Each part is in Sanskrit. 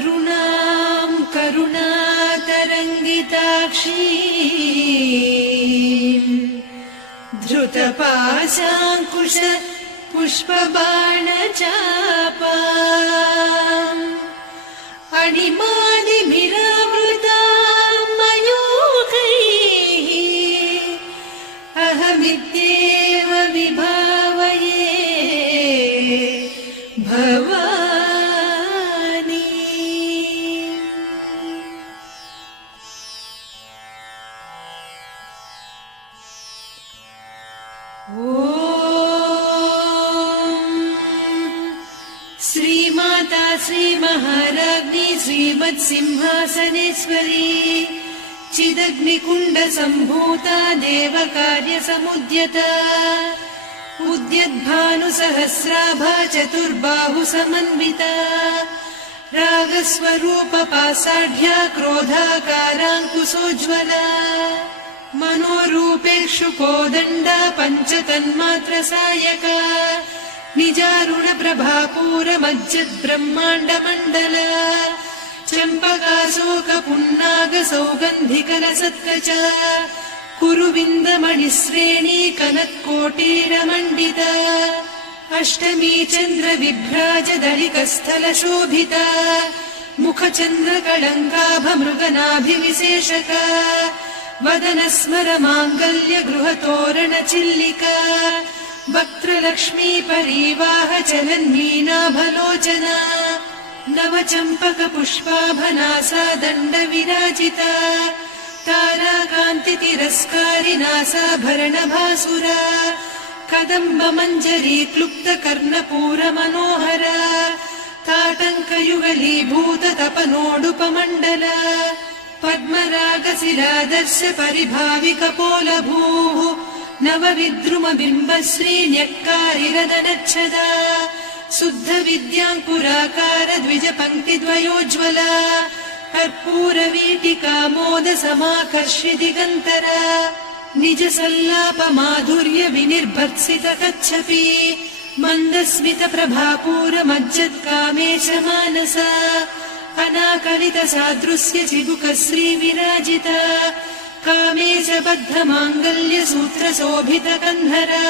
अरुणां करुणातरङ्गिताक्षीं धृतपाशाङ्कुश पुष्पबाणचापाम् अणिमादिभिरावृतां मयूखैः अहमित्येव विभावये भवानी। श्रीमाता श्रीमहाराज्ञी श्रीमत्सिंहासनेश्वरी चिदग्निकुण्डसम्भूता देवकार्यसमुद्यता उद्यद्भानुसहस्राभा चतुर्बाहुसमन्विता रागस्वरूपपासाढ्या क्रोधाकाराङ्कुशोज्ज्वला मनोरूपेषु कोदण्डा पञ्चतन्मात्रसायका निजारुणप्रभापूरमज्जद्ब्रह्माण्डमण्डला चम्पकाशोकपुन्नागसौगन्धिकलसत्कचा कुरुविन्दमणिश्रेणी कनत्कोटीरमण्डिता अष्टमी चन्द्रविभ्राजदलिकस्थलशोभिता मुखचन्द्रकलङ्काभमृगनाभिविशेषका वदनस्मरमाङ्गल्य गृहतोरणचिल्लिका वक्त्रलक्ष्मी परिवाह चलन्मीनाभलोचना नवचम्पकपुष्पाभनासा दण्डविराजिता ताराकान्तितिरस्कारिनासाभरणभासुरा कदम्बमञ्जरी क्लुप्तकर्णपूरमनोहरा ताटङ्कयुगलीभूततपनोडुपमण्डला पद्मरागशिलादर्श परिभाविकपोलभूः नवविद्रुमबिम्बश्रीन्यक्कारिरदनच्छदा शुद्धविद्याङ्कुराकार द्विजपङ्क्तिद्वयोज्ज्वला कर्पूरवीटिकामोदसमाकर्षि दिगन्तरा निजसल्लापमाधुर्य विनिर्भर्त्सितकच्छपि मन्दस्मितप्रभापूरमज्जत्कामेशमानसा अनाकलितसादृश्य चिबुकश्रीविराजिता कामेशबद्धमाङ्गल्यसूत्रशोभितकन्धरा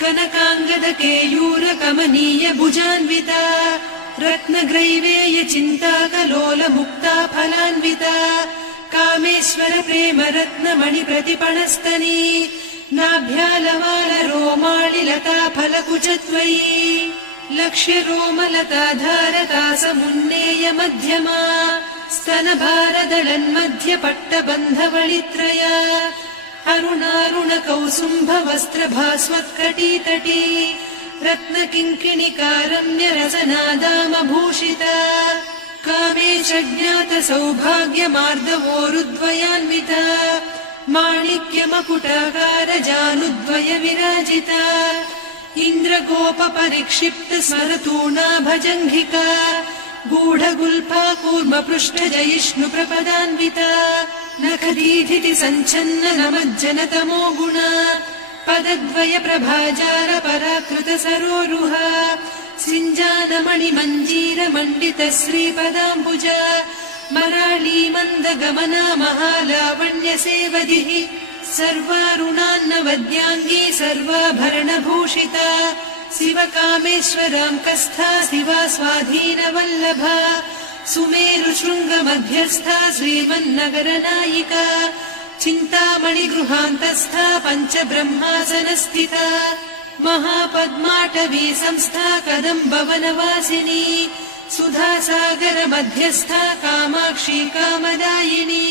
कनकाङ्गदकेयूरकमनीय भुजान्विता रत्नग्रैवेय चिन्ताकलोलमुक्ता फलान्विता कामेश्वर प्रेमरत्नमणिप्रतिपणस्तनी नाभ्यालमालरोमाळिलता फलकुचत्वयी लक्ष्यरोमलताधारका समुन्नेय मध्यमा स्तनभारदळन्मध्यपट्टबन्धवळित्रया अरुणारुणकौसुम्भवस्त्रभास्वत्कटीतटी रत्नकिङ्किणिकारम्यरसनादामभूषिता कामेशज्ञातसौभाग्यमार्दवोरुद्वयान्विता माणिक्यमकुटाकारजानुद्वय विराजिता इन्द्रगोपपरिक्षिप्त स्मरतूणाभजङ्घिका गूढगुल्फा कूर्मपृष्ठजयिष्णुप्रपदान्विता नखदीधिति सञ्छन्न नमज्जनतमो गुणा पदद्वय प्रभाजार पराकृत सरोरुहा सिञ्जानमणिमञ्जीरमण्डित श्रीपदाम्बुजा मराळी मन्दगमना महालावण्य सेवदिः सर्वारुणान्नवद्याङ्गी सर्वाभरणभूषिता शिवकामेश्वराङ्कस्था शिवा स्वाधीनवल्लभा सुमेरुशृङ्गमध्यस्था श्रीमन्नगरनायिका चिन्तामणिगृहान्तस्था पञ्चब्रह्मासनस्थिता महापद्माटवी संस्था कदम्बवनवासिनी सुधासागर मध्यस्था कामाक्षी कामदायिनी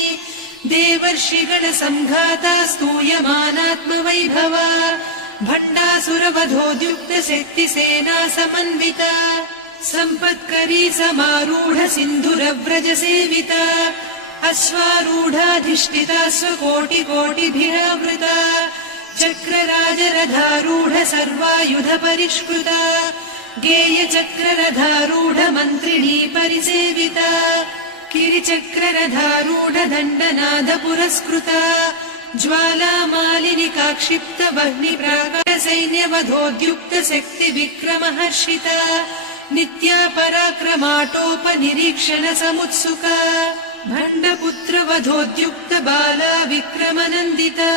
देवर्षिगण संघाता स्तूयमानात्मवैभवा भण्डासुरवधोद्युक्त शक्तिसेना समन्विता सम्पत्करी समारूढ सिन्धुरव्रज सेविता अश्वारूढाधिष्ठिता स्वकोटिकोटिभिरावृता चक्रराजरथारूढ सर्वायुध परिष्कृता गेयचक्ररथारूढ मन्त्रिणी परिसेविता किरिचक्ररथारूढ दण्डनाद पुरस्कृता ज्वालामालिनिकाक्षिप्त वह्निप्राकार सैन्यवधोद्युक्त शक्ति विक्रमहर्षिता नित्या पराक्रमाटोपनिरीक्षण समुत्सुका भण्डपुत्रवधोद्युक्त बाला विक्रमनन्दिता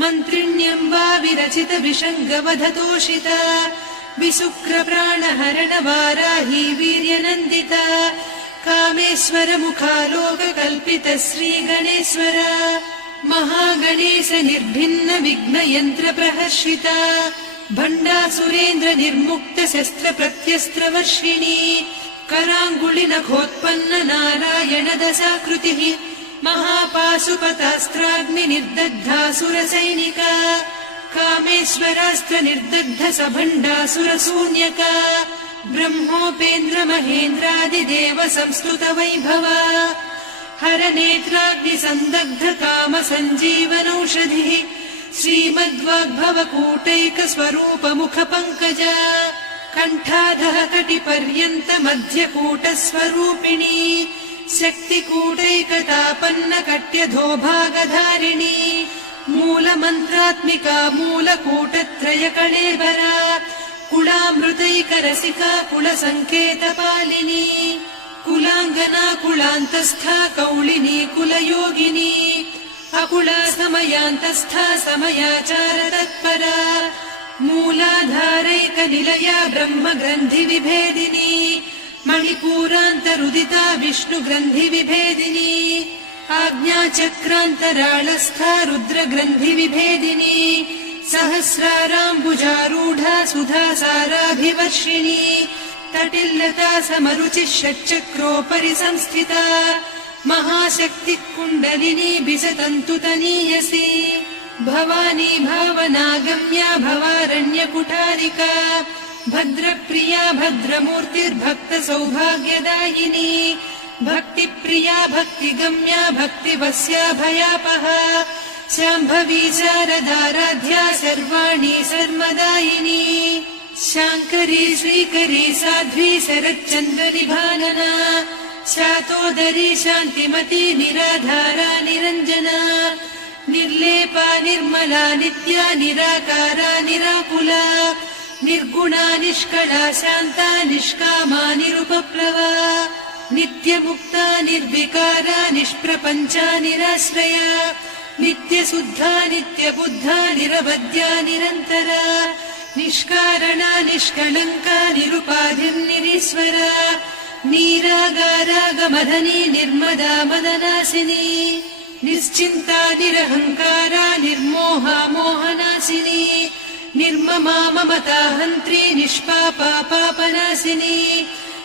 मन्त्रिण्यम्बा विरचित विषङ्गवधतोषिता विशुक्रप्राणहरण वाराही वीर्यनन्दिता कामेश्वर मुखालोककल्पित श्रीगणेश्वर महागणेश निर्भिन्न विघ्नयन्त्र प्रहर्षिता भण्डासुरेन्द्र निर्मुक्त शस्त्र प्रत्यस्त्रवर्षिणी कराङ्गुलि नखोत्पन्न नारायण दशाकृतिः महापाशुपतास्त्राग्नि निर्दग्धासुरसैनिका कामेश्वरास्त्र निर्दग्ध सभण्डासुर शून्यका ब्रह्मोपेन्द्र महेन्द्रादिदेव संस्तुत वैभवा हर नेत्राग्नि संदग्ध काम सञ्जीवनौषधिः श्रीमद्वाग्भव कूटैक स्वरूप मुख पंकजा कण्ठाधः कटिपर्यन्त मध्यकूट स्वरूपिणी शक्तिकूटैकतापन्न कट्यधोभागधारिणी मूलमन्त्रात्मिका मूलकूटत्रय कळेबरा कुलामृतैकरसिका कुलसङ्केतपालिनी कुलाङ्गना कुलान्तस्था कौलिनी कुलयोगिनी अकुला समयान्तस्था समयाचार तत्परा मूलाधारैक निलया ब्रह्म ग्रन्थि विभेदिनी मणिपूरान्तरुदिता विष्णु ग्रन्थि विभेदिनी आज्ञाचक्रान्तराळस्था रुद्र ग्रन्थि विभेदिनी सहस्राराम्बुजारूढा सुधा साराभिवर्षिणी तटिल्लता समरुचिः षट्चक्रोपरि संस्थिता महाशक्ति कुण्डलिनी बिसतन्तु तनीयसी भवानी भावनागम्या भवारण्य कुठारिका भद्रप्रिया भद्रमूर्तिर्भक्त सौभाग्यदायिनी भक्तिप्रिया भक्तिगम्या भक्तिवस्या भयापहा शाम्भवी शारदाराध्या सर्वाणि सर्वदायिनी शाङ्करी श्रीकरी साध्वी शरच्चन्द्रनिभानना शातोदरी शान्तिमती निराधारा निरञ्जना निर्लेपा निर्मला नित्या निराकारा निराकुला निर्गुणा निष्कला शान्ता निष्कामा निरुपप्लवा नित्यमुक्ता निर्विकारा निष्प्रपञ्चा निराश्रया नित्यशुद्धा नित्यबुद्धा निरवद्या निरन्तरा निष्कारणा निष्कलङ्का निरुपाधिर्निरीश्वरा नीरागारागमदनी निर्मदा मदनासिनी निश्चिन्ता निरहङ्कारा निर्मोहा मोहनासिनी निर्ममा ममता हन्त्री निष्पापा पापनासिनी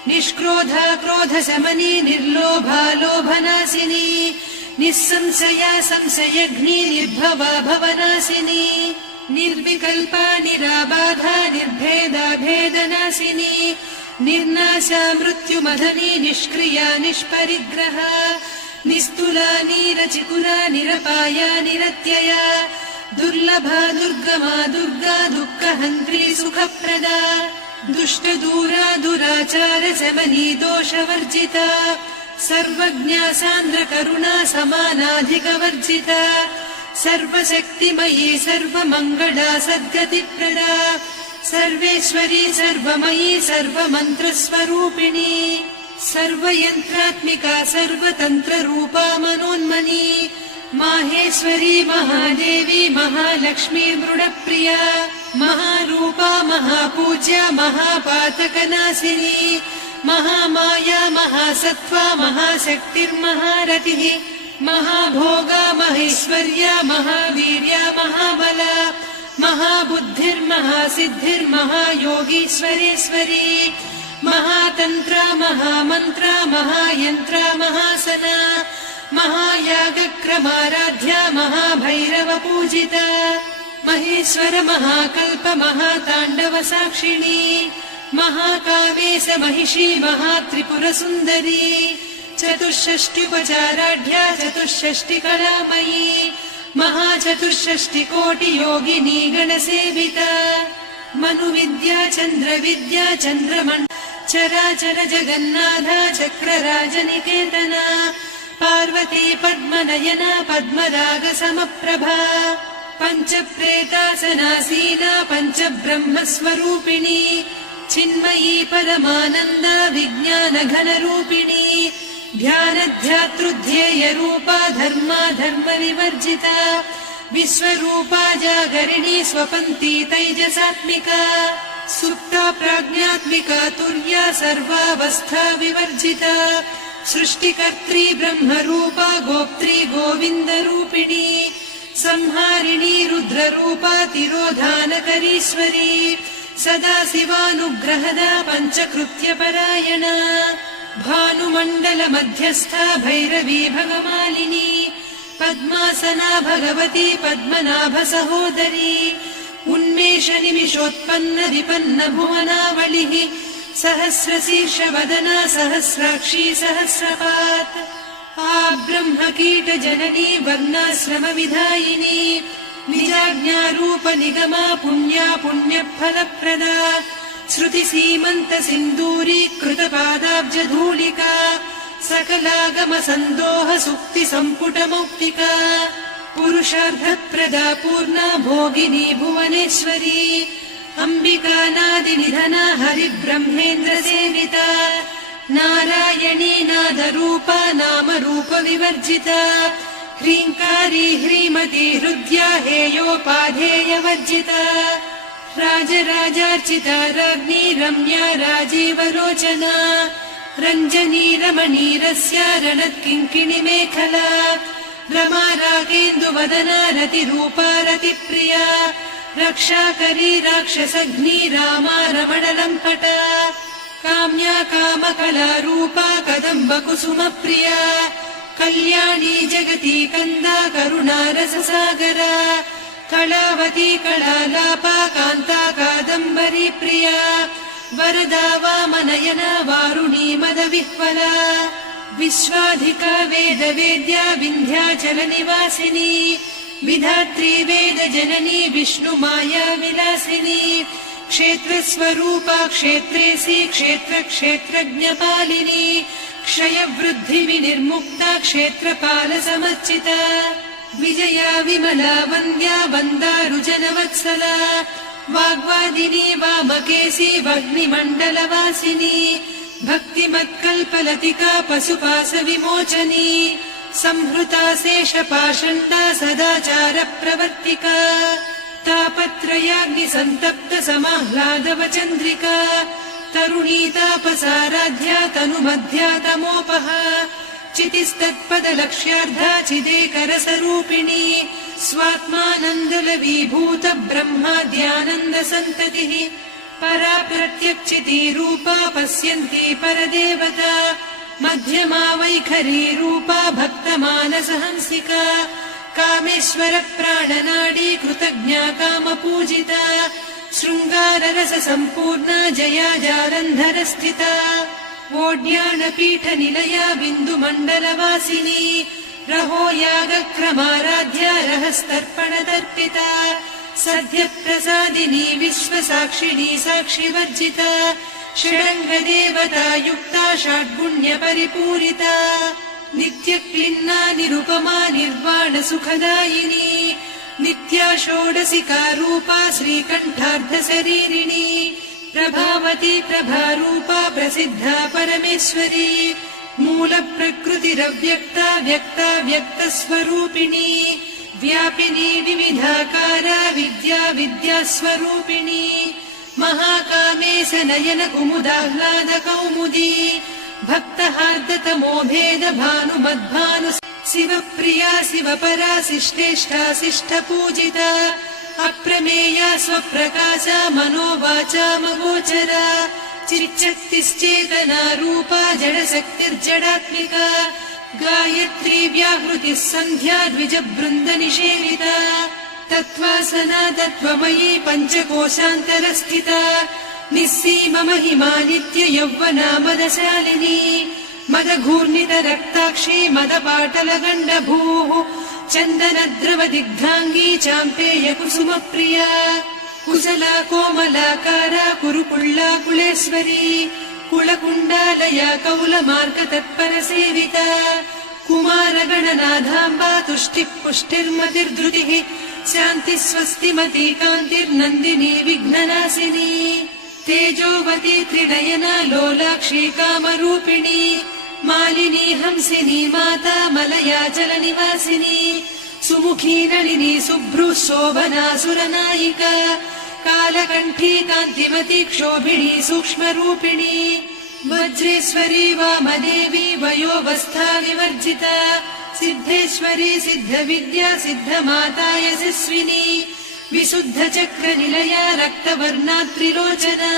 निष्क्रोधा क्रोधशमनी निर्लोभा लोभनासिनी निस्संशया संशयघ्नी निर्भवा भवनासिनी निर्विकल्पा निराबाधा निर्भेदा भेदनासिनी निर्नाशा मृत्युमदनी निष्क्रिया निष्परिग्रहा निस्तुला निरचिकुला निरपाया निरत्यया दुर्लभा दुर्गमा दुर्गा दुःखहन्त्री सुखप्रदा दुष्टदूरा दुराचार शमनी दोषवर्जिता सर्वज्ञा सान्द्र करुणा समानाधिकवर्जिता सर्वशक्तिमयी सर्वमङ्गला सद्गतिप्रदा सर्वेश्वरी सर्वमयी सर्वमन्त्रस्वरूपिणी सर्वयन्त्रात्मिका सर्वतन्त्ररूपा मनोन्मनी माहेश्वरी महादेवी महालक्ष्मी मृडप्रिया महारूपा महापूज्या महापातकनाशिनी महामाया महासत्त्वा महाशक्तिर्महारतिः महाभोगा महेश्वर्या महावीर्या महाबला महाबुद्धिर्महासिद्धिर्महायोगीश्वरेश्वरी महातन्त्रा महामन्त्रा महायन्त्रा महासना महायागक्रमाराध्या महाभैरव पूजिता महेश्वर महाकल्प महाताण्डव साक्षिणी महाकावेश महिषी महात्रिपुरसुन्दरी चतुष्षष्ट्युपचाराढ्या चतुष्षष्टिकलामयी महाचतुष्षष्टिकोटियोगिनी गणसेविता मनुविद्या चन्द्रविद्या चन्द्रमण्ड चराचर जगन्नाथा चक्रराजनिकेतना पार्वती पद्मनयना पद्मराग समप्रभा पञ्चप्रेतासनासीना पञ्चब्रह्मस्वरूपिणी चिन्मयी परमानन्द विज्ञान घनरूपिणी ध्यानध्यातृध्येयरूपा धर्मा धर्म विवर्जिता विश्वरूपा जागरिणी स्वपन्ती तैजसात्मिका सुप्ता प्राज्ञात्मिका तुर्या सर्वावस्था विवर्जिता सृष्टिकर्त्री ब्रह्मरूपा गोप्त्री गोविन्दरूपिणी संहारिणी रुद्ररूपा तिरोधानकरीश्वरी सदा शिवानुग्रहदा पञ्चकृत्यपरायणा भानुमण्डल मध्यस्था भैरवी भगमालिनी पद्मासना भगवती पद्मनाभ सहोदरी उन्मेष निमिषोत्पन्न विपन्न भुवनावलिः सहस्रशीर्ष वदना सहस्राक्षी सहस्रपात् ब्रह्म कीट जननी वर्णाश्रम विधायिनी निजाज्ञारूप निगमा पुण्या पुण्यफलप्रदा श्रुति सीमन्त सिन्दूरी कृत पादाब्ज धूलिका सकलागम सन्दोह सुक्ति सम्पुट मौक्तिका पुरुषार्थप्रदा पूर्णा भोगिनी भुवनेश्वरी अंबिका नादि निधना हरिब्रह्मेन्द्र सेविता नारायणी नादरूपा नाम रूप विवर्जिता ह्रीङ्कारी ह्रीमती हृद्या हेयोपाधेय वर्जिता राजराजार्चिता राज्ञी रम्या राजीवलोचना रञ्जनी रमणीरस्या रणत्किङ्किणी मेखला रमा रागेन्दुवदना रतिरूपा रतिप्रिया रक्षाकरी राक्षसघ्नी रामा रमणलम्पटा काम्या कामकलारूपा कदम्बकुसुमप्रिया कल्याणी जगती कन्दा करुणा रससागरा कलावती कलालापा कान्ता कादम्बरी प्रिया वरदा वामनयना वारुणी मदविह्वला विश्वाधिका वेदवेद्या विन्ध्याचल निवासिनी विधात्री वेद जननी विष्णु माया विलासिनी क्षेत्रस्वरूपा क्षेत्रेसी क्षेत्र क्षेत्रज्ञपालिनी क्षय वृद्धि विनिर्मुक्ता क्षेत्रपाल समर्चिता विजया विमला वन्द्या वन्दारुजनवत्सला वाग्वादिनी वामकेशी वह्निमण्डलवासिनी भक्तिमत्कल्पलतिका पशुपाश विमोचनी संहृता शेषपाषण्डा सदाचार प्रवर्तिका तापत्रयाग्नि सन्तप्त समाह्लादवचन्द्रिका तरुणी तापसाराध्या तनुमध्या तमोपः चितिस्तत्पदलक्ष्यार्धा चिदेकरसरूपिणी स्वात्मानन्दलवीभूत ब्रह्माद्यानन्द सन्ततिः परा प्रत्यक्षिती रूपा पश्यन्ती परदेवता मध्यमा वैखरी रूपा भक्तमानसहंसिका कामेश्वर प्राणनाडी कृतज्ञा कामपूजिता शृङ्गाररस सम्पूर्णा जया जालन्धर स्थिता वोड्याणपीठ निलया बिन्दुमण्डलवासिनी रहो यागक्रमाराध्या रहस्तर्पण दर्पिता सद्य प्रसादिनी विश्वसाक्षिणी साक्षिवर्जिता षडङ्गदेवता युक्ता षड्गुण्य परिपूरिता नित्यक्लिन्ना निरुपमा निर्वाण सुखदायिनी नित्या षोडशिका रूपा श्रीकण्ठार्धशरीरिणी प्रभावती प्रभारूपा प्रसिद्धा परमेश्वरी मूल प्रकृतिरव्यक्ता व्यक्ता व्यक्तस्वरूपिणी व्यापिनी विविधाकारा विद्या विद्यास्वरूपिणी महाकामेश नयन कुमुदाह्लाद कौमुदी भक्तहार्दतमो भेद भानुमद्भानु शिवप्रिया शिवपरा शिष्टेष्टा शिष्टपूजिता अप्रमेया स्वप्रकाशा मनोवाचामगोचरा चिच्चक्तिश्चेतना रूपा जडशक्तिर्जडात्मिका गायत्री व्याहृतिः सन्ध्या द्विजबृन्द निषेविता तत्त्वासना तत्त्वमयी पञ्चकोशान्तरस्थिता निस्सीम महिमा नित्य यौवना मदशालिनी मदघूर्णित रक्ताक्षी मदपाटलगण्डभूः चन्दनद्रव दिग्धाङ्गी चाम्पेय कुसुमप्रिया कुशला कोमलाकारा कुरुकुळ्ळा कुलेश्वरी कुलकुण्डालया कौलमार्ग तत्परसेविता कुमारगणनाथाम्बा तुष्टिः पुष्टिर्मतिर्धृतिः शान्तिः स्वस्तिमती कान्तिर्नन्दिनी विघ्ननाशिनी तेजोवती त्रिनयना लोलाक्षी कामरूपिणी मालिनी हंसिनी माता मलयाचलनिवासिनी सुमुखी नलिनी शुभ्रुः शोभना सुरनायिका कालकण्ठी कान्तिमती क्षोभिणी सूक्ष्मरूपिणी वज्रेश्वरी वामदेवी वयोवस्था विवर्जिता सिद्धेश्वरी सिद्धविद्या सिद्धमाता यशस्विनी विशुद्धचक्रनिलया रक्तवर्णा त्रिलोचना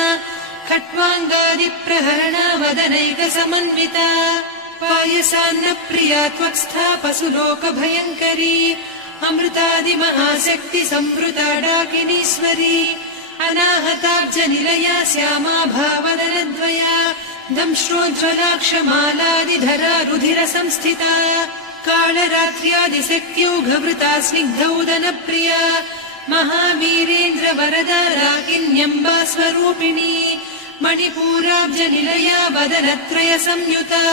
खट्वाङ्गादिप्रहरणा वदनैकसमन्विता पायसान्नप्रिया त्वक्स्था पशुलोकभयङ्करी अमृतादिमहाशक्ति संवृता डाकिनीश्वरी अनाहताब्जनिलया श्यामा भावदनद्वया दंश्रोज्ज्वलाक्षमालादिधरा रुधिरसंस्थिता कालरात्र्यादिशक्त्यौघवृता स्निग्धौदनप्रिया महावीरेन्द्रवरदा राकिन्यम्बा स्वरूपिणी मणिपूराब्जनिलया वदनत्रय संयुता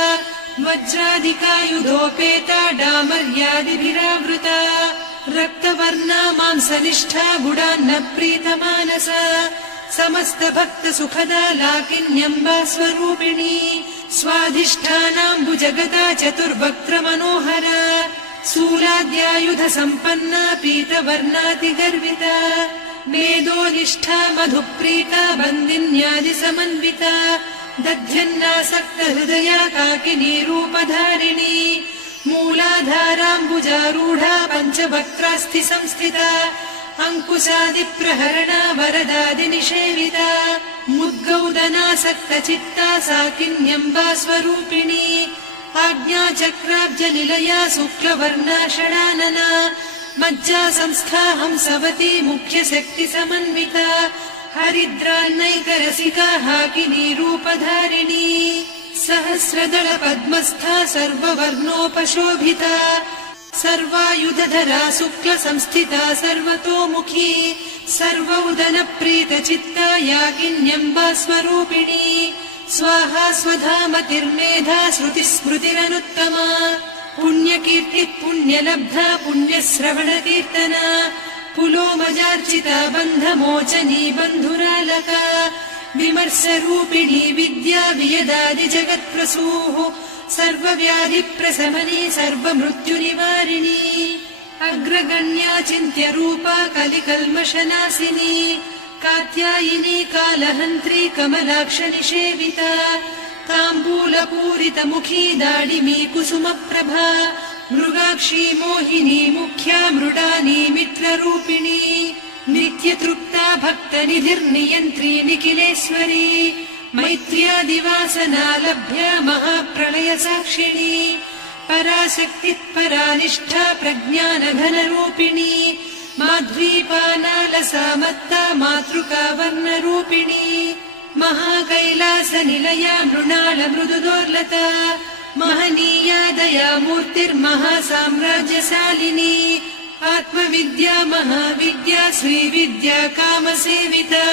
वज्राधिकायुधोपेता डामर्यादिभिरावृता रक्तवर्णा मांसनिष्ठा गुडान्न प्रीतमानसा समस्त भक्त सुखदा लाकिन्यम्बा स्वरूपिणी स्वाधिष्ठानाम्बुजगदा चतुर्वक्त्र मनोहरा शूलाद्यायुध सम्पन्ना पीतवर्णातिगर्विता मेदोनिष्ठा मधुप्रीता बन्दिन्यादि समन्विता दध्यन्नासक्त हृदया काकिनी रूपधारिणी मूलाधाराम्बुजारूढा पञ्चवक्त्रास्थि संस्थिता अङ्कुशादिप्रहरणा वरदादिनिषेविता मुद्गौदनासक्त चित्ता साकिन्यम्बा स्वरूपिणी आज्ञाचक्राब्जनिलया शुक्लवर्णा षडानना मज्जा संस्था हंसवती मुख्यशक्ति समन्विता हरिद्रान्नैकरसिका हाकिनी रूपधारिणी सहस्रदल पद्मस्था सर्ववर्णोपशोभिता सर्वायुधधरा शुक्ल संस्थिता सर्वतोमुखी सर्वौदन प्रीतचित्ता याकिन्यम्बा स्वरूपिणी स्वाहा स्वधामतिर्मेधा श्रुतिस्मृतिरनुत्तमा पुण्यकीर्तिः पुण्यलब्धा पुण्यश्रवणकीर्तना पुलोमजार्चिता बन्धमोचनी बन्धुरालका विमर्शरूपिणी विद्या वियदादि जगत्प्रसूः सर्वव्याधिप्रशमनी सर्वमृत्युनिवारिणी अग्रगण्या चिन्त्यरूपा कलिकल्मषनाशिनी कात्यायिनी कालहन्त्री कमलाक्षनिषेविता ताम्बूलपूरितमुखी दाडिमी कुसुमप्रभा मृगाक्षी मोहिनी मुख्या मृडानी मित्ररूपिणी नित्यतृप्ता भक्तनिधिर्नियन्त्री निखिलेश्वरी मैत्र्यादिवासना लभ्या महाप्रलय साक्षिणी पराशक्तिः परानिष्ठा प्रज्ञानघनरूपिणी माध्वीपानालसा मत्ता मातृका वर्णरूपिणी महाकैलासनिलया मृणाल मृदुदोर्लता महनीया दया मूर्तिर्महासाम्राज्यशालिनी आत्मविद्या महाविद्या श्रीविद्या कामसेविता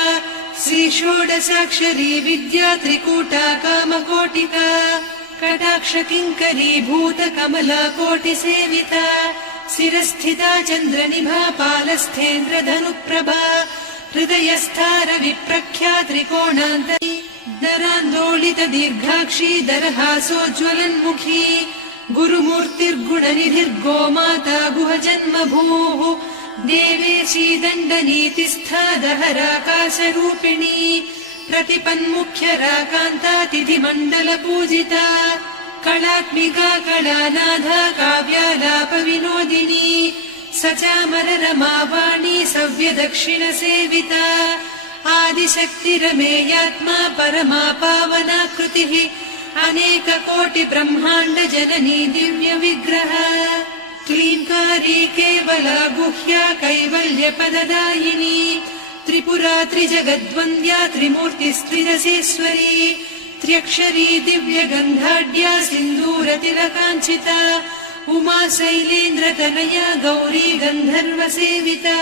श्रीषोडशाक्षरी विद्या त्रिकूटा कामकोटिका कटाक्षकिङ्करी भूतकमला कोटिसेविता शिरस्थिता चन्द्रनिभा पालस्थेन्द्रधनुप्रभा हृदयस्था रविप्रख्या त्रिकोणान्तरी दरान्दोलित दीर्घाक्षी दरहासोज्ज्वलन्मुखी गुरुमूर्तिर्गुणनिधिर्गोमाता गुहजन्मभूः देवेशी दण्डनीतिस्था दहराकाशरूपिणी प्रतिपन्मुख्यराकान्ता तिथिमण्डलपूजिता कलात्मिका कलानाथा काव्यालापविनोदिनी सचामररमावाणी सव्यदक्षिणसेविता आदिशक्तिरमेयात्मा परमा पावनाकृतिः अनेककोटिब्रह्माण्ड जननी दिव्यविग्रह क्लीङ्कारी केवला गुह्या कैवल्यपददायिनी त्रिपुरा त्रिजगद्वन्द्या त्रिमूर्तिस्त्रिदशेश्वरी त्र्यक्षरी दिव्यगन्धाढ्या सिन्दूरतिलकाञ्चिता उमा शैलेन्द्रतनया गौरी गन्धर्वसेविता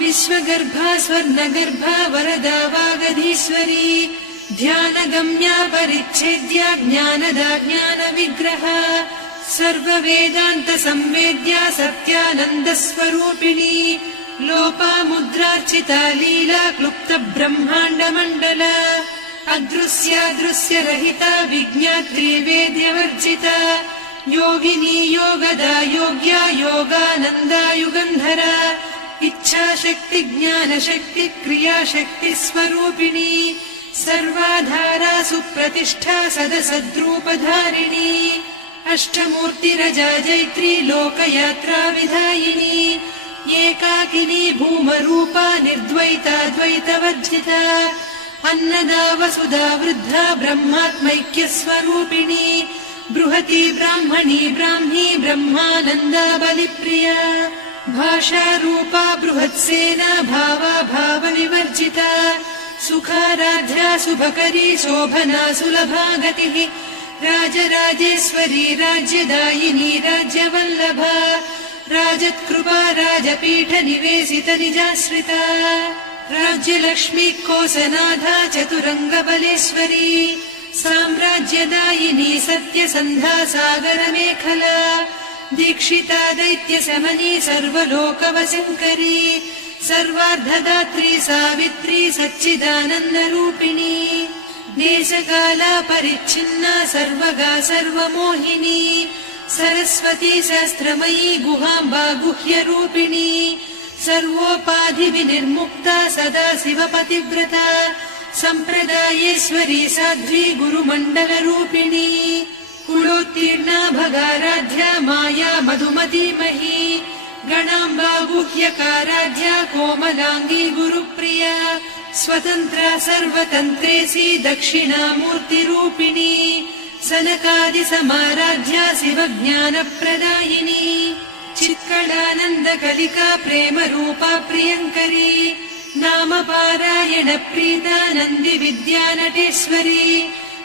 विश्वगर्भा स्वर्णगर्भा वरदा वागधीश्वरी ध्यानगम्या परिच्छेद्या ज्ञानदा ज्ञानविग्रहा सर्ववेदान्तसंवेद्या सत्यानन्दस्वरूपिणी लोपामुद्रार्चिता लीला क्लुप्त ब्रह्माण्डमण्डल अदृश्यादृश्यरहिता विज्ञात्री वेद्यवर्जिता योगिनी योगदा योग्या योगानन्दा युगन्धरा इच्छाशक्ति ज्ञानशक्ति क्रियाशक्ति स्वरूपिणी सर्वाधारा सुप्रतिष्ठा सदसद्रूपधारिणी अष्टमूर्तिरजा जैत्री लोकयात्रा विधायिनी एकाकिनी भूमरूपा निर्द्वैता द्वैतवर्जिता अन्नदा वसुधा वृद्धा ब्रह्मात्मैक्यस्वरूपिणी बृहती ब्राह्मणी ब्राह्मी ब्रह्मानन्दा बलिप्रिया भाषारूपा बृहत्सेना भावा भावविवर्जिता सुखाराध्या शुभकरी शोभना सुलभा गतिः राजराजेश्वरी राज्यदायिनी राज्यवल्लभा राजत्कृपा राजपीठ निवेशित निजाश्रिता राज्यलक्ष्मी कोसनाधा चतुरङ्गबलेश्वरी साम्राज्यदायिनी सत्यसन्धा सागरमेखला दीक्षिता दैत्यशमनी सर्वलोकवशङ्करी सर्वार्धदात्री सावित्री सच्चिदानन्दरूपिणी देशकाला परिच्छिन्ना सर्वगा सर्वमोहिनी सरस्वती शास्त्रमयी गुहाम्बा गुह्यरूपिणी सर्वोपाधिविनिर्मुक्ता सदा शिवपतिव्रता सम्प्रदायेश्वरी साध्वी गुरुमण्डलरूपिणी कुलोत्तीर्णा भगाराध्या माया मधुमतीमही गणाम्बा गुह्यकाराध्या कोमलाङ्गी गुरुप्रिया स्वतन्त्रा सर्वतन्त्रेसी दक्षिणामूर्तिरूपिणी सनकादिसमाराध्या शिवज्ञानप्रदायिनी चित्कलानन्दकलिका प्रेमरूपा प्रियङ्करी नामपारायण प्रीता नन्दिविद्यानटेश्वरी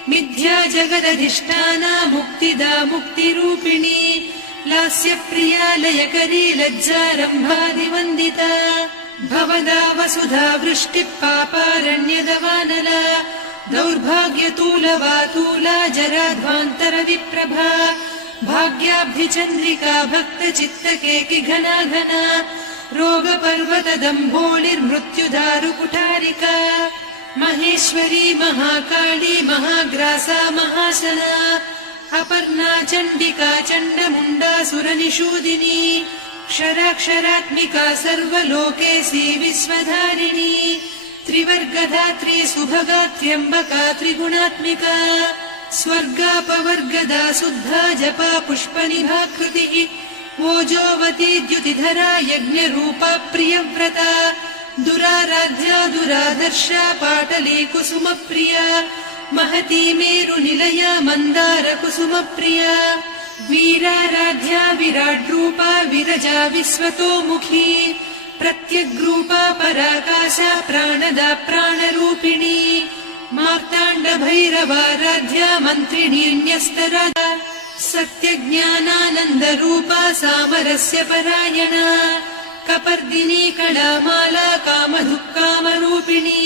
मिथ्या जगदधिष्ठाना मुक्तिदा मुक्तिरूपिणी लास्यप्रिया लयकरी लज्जारम्भादिवन्दिता भवदा वसुधा वृष्टिः पापारण्यदवानला दौर्भाग्यतूलवातूला जराध्वान्तरविप्रभा भाग्याब्धिचन्द्रिका भक्तचित्तकेकि घना घना रोगपर्वतदम्भोलिर्मृत्युदारुकुठारिका महेश्वरी महाकाली महाग्रासा महाशना अपर्णा चण्डिका चण्डमुण्डा सुरनिषूदिनी क्षराक्षरात्मिका सर्वलोकेशी विश्वधारिणी त्रिवर्गधात्री सुभगा त्र्यम्बका त्रिगुणात्मिका स्वर्गापवर्गदा शुद्धा जपा पुष्पनिभाकृतिः ओजोवती द्युतिधरा यज्ञरूपा प्रियव्रता दुराराध्या दुरादर्शा पाटली कुसुमप्रिया महती मेरुनिलया मन्दार कुसुमप्रिया वीराराध्या विराड्रूपा विरजा विश्वतोमुखी प्रत्यग्रूपा पराकाशा प्राणदा प्राणरूपिणी मार्ताण्डभैरवाराध्या मन्त्रिणीन्यस्तरा सत्यज्ञानानन्दरूपा सामरस्य परायणा कपर्दिनी कलामाला कामधुक्कामरूपिणी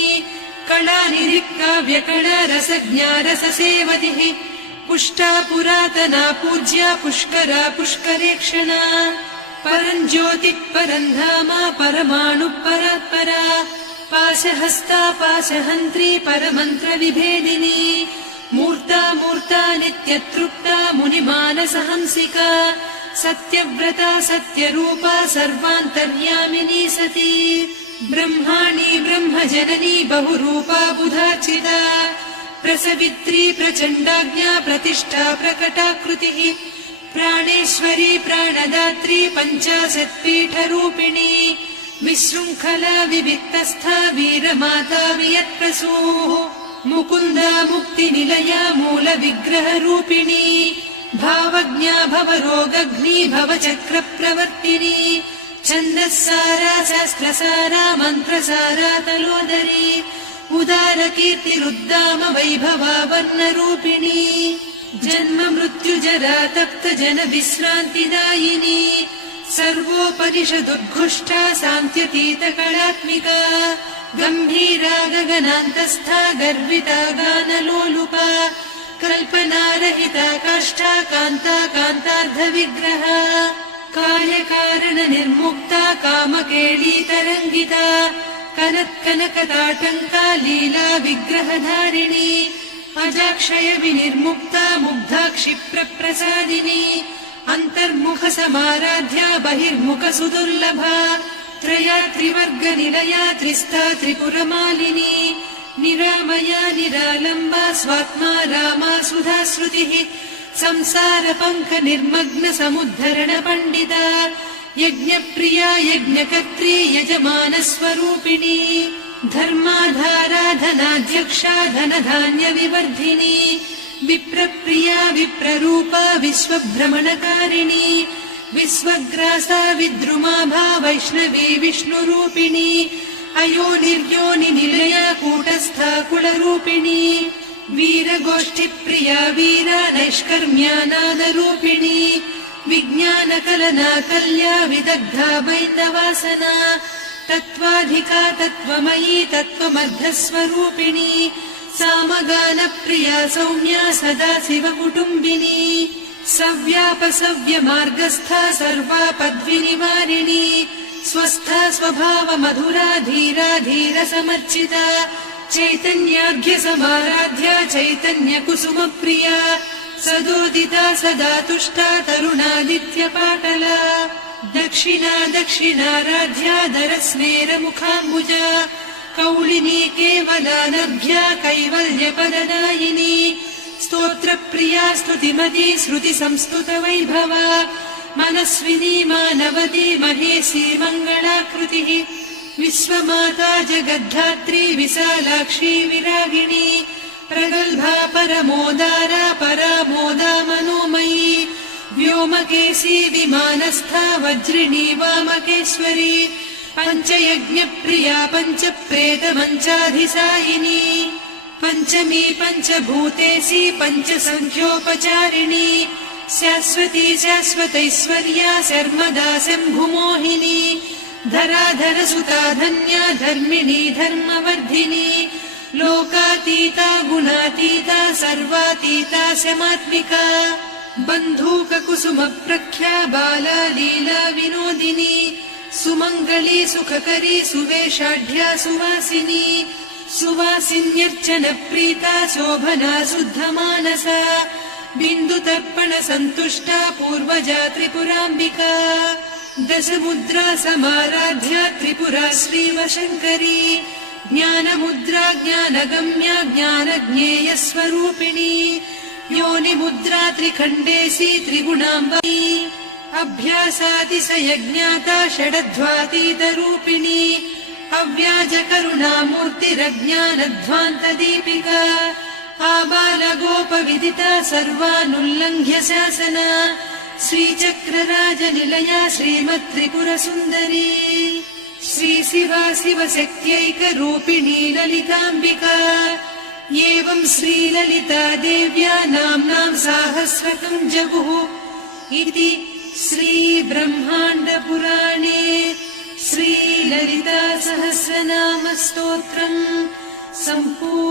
कलानिधिक्काव्यकला रसज्ञा रससेवतिः पुष्टा पुरातना पूज्या पुष्करा पुष्करेक्षणा परञ्ज्योतिः परन्धामा परमाणुः परात्परा पाशहस्ता पाशहन्त्री परमन्त्रविभेदिनी मूर्ता मूर्ता नित्यतृप्ता मुनिमानसहंसिका सत्यव्रता सत्यरूपा सर्वान्तर्यामिनी सती ब्रह्माणी ब्रह्मजननी बहुरूपा बुधार्चिता प्रसवित्री प्रचण्डाज्ञा प्रतिष्ठा प्रकटाकृतिः प्राणेश्वरी प्राणदात्री पञ्चाशत्पीठरूपिणी विशृङ्खला विविक्तस्था वीरमाता वियत्प्रसूः मुकुन्दा मुक्तिनिलया मूलविग्रहरूपिणी भावज्ञा भवरोगग्नी भवचक्रप्रवर्तिनी छन्दस्सारा शास्त्रसारा मन्त्रसारा तलोदरी उदारकीर्तिरुद्दाम वैभवा वर्णरूपिणी जन्म मृत्युजरा तप्त जन विश्रान्तिदायिनी सर्वोपनिषदुद्घुष्टा सान्त्यतीतकलात्मिका गम्भीरा गगनान्तस्था गर्विता गानलोलुपा कल्पनारहिता काष्ठा कान्ता कान्तार्धविग्रहा कार्यकारण निर्मुक्ता कामकेळीतरङ्गिता कनत्कनकताटङ्का लीला विग्रहधारिणी अजाक्षय विनिर्मुक्ता मुग्धाक्षिप्रप्रसादिनी अन्तर्मुख समाराध्या बहिर्मुख सुदुर्लभा त्रया त्रिवर्गनिलया त्रिस्था त्रिपुरमालिनी निरामया निरालम्बा स्वात्मा रामा सुधा श्रुतिः संसारपङ्क निर्मग्न समुद्धरण पण्डिता यज्ञप्रिया यज्ञकर्त्री यजमानस्वरूपिणी धर्माधारा धनाध्यक्षा धनधान्य विवर्धिनी विप्रप्रिया विप्ररूपा विश्वभ्रमणकारिणी विश्वग्रासा विद्रुमाभा वैष्णवी विष्णुरूपिणी अयोनिर्योनि निलया कूटस्था कुलरूपिणी वीरगोष्ठिप्रिया वीरा नैष्कर्म्यानादरूपिणी विज्ञानकलना कल्या विदग्धा वैन्दवासना तत्त्वाधिका तत्त्वमयी तत्त्वमर्धस्वरूपिणी सामगानप्रिया सौम्या सदा शिवकुटुम्बिनी सव्यापसव्यमार्गस्था सर्वा पद्विनिवारिणी स्वस्था स्वभावमधुरा धीरा धीरसमर्चिता चैतन्याढ्यसमाराध्या चैतन्यकुसुमप्रिया सदोदिता सदा तुष्टा तरुणादित्यपाटला दक्षिणा दक्षिणाराध्या दरस्मेरमुखाम्बुजा कौलिनी केवलानभ्या कैवल्यपददायिनी स्तोत्रप्रिया स्तुतिमती श्रुतिसंस्तुतवैभवा मनस्विनी मानवती महेशी मङ्गलाकृतिः विश्वमाता जगद्धात्री विशालाक्षी विरागिणी प्रगल्भा परमोदारा परामोदा मनोमयी व्योमकेशी विमानस्था वज्रिणी वामकेश्वरी पञ्चयज्ञप्रिया पञ्चप्रेतमञ्चाधिसायिनी पञ्चमी पञ्चभूतेशी पञ्चसङ्ख्योपचारिणी शाश्वती शाश्वतैश्वर्या शर्मदा शम्भुमोहिनी धराधरसुता धन्या धर्मिणी धर्मवर्धिनी लोकातीता गुणातीता सर्वातीता शमात्मिका बन्धूककुसुमप्रख्या बाला लीला विनोदिनी सुमङ्गली सुखकरी सुवेशाढ्या सुवासिनी सुवासिन्यर्चनप्रीता शोभना शुद्धमानसा बिन्दुतर्पणसन्तुष्टा पूर्वजा त्रिपुराम्बिका दशमुद्रा समाराध्या त्रिपुरा श्रीवशङ्करी ज्ञानमुद्रा ज्ञानगम्या ज्ञानज्ञेयस्वरूपिणी योनिमुद्रा त्रिखण्डेशी त्रिगुणाम्बी अभ्यासातिशयज्ञाता षडध्वातीतरूपिणी अव्याजकरुणामूर्तिरज्ञानध्वान्तदीपिका आबालगोपविदिता सर्वानुल्लङ्घ्य शासना श्रीचक्रराजनिलया श्रीमत्त्रिपुरसुन्दरी श्रीशिवा शिवशक्त्यैकरूपिणी ललिताम्बिका एवं श्रीललिता देव्या नाम्नां साहस्रकं जगुः इति श्रीब्रह्माण्डपुराणे श्रीललिता सहस्रनामस्तोत्रम् सम्पूर्णम्।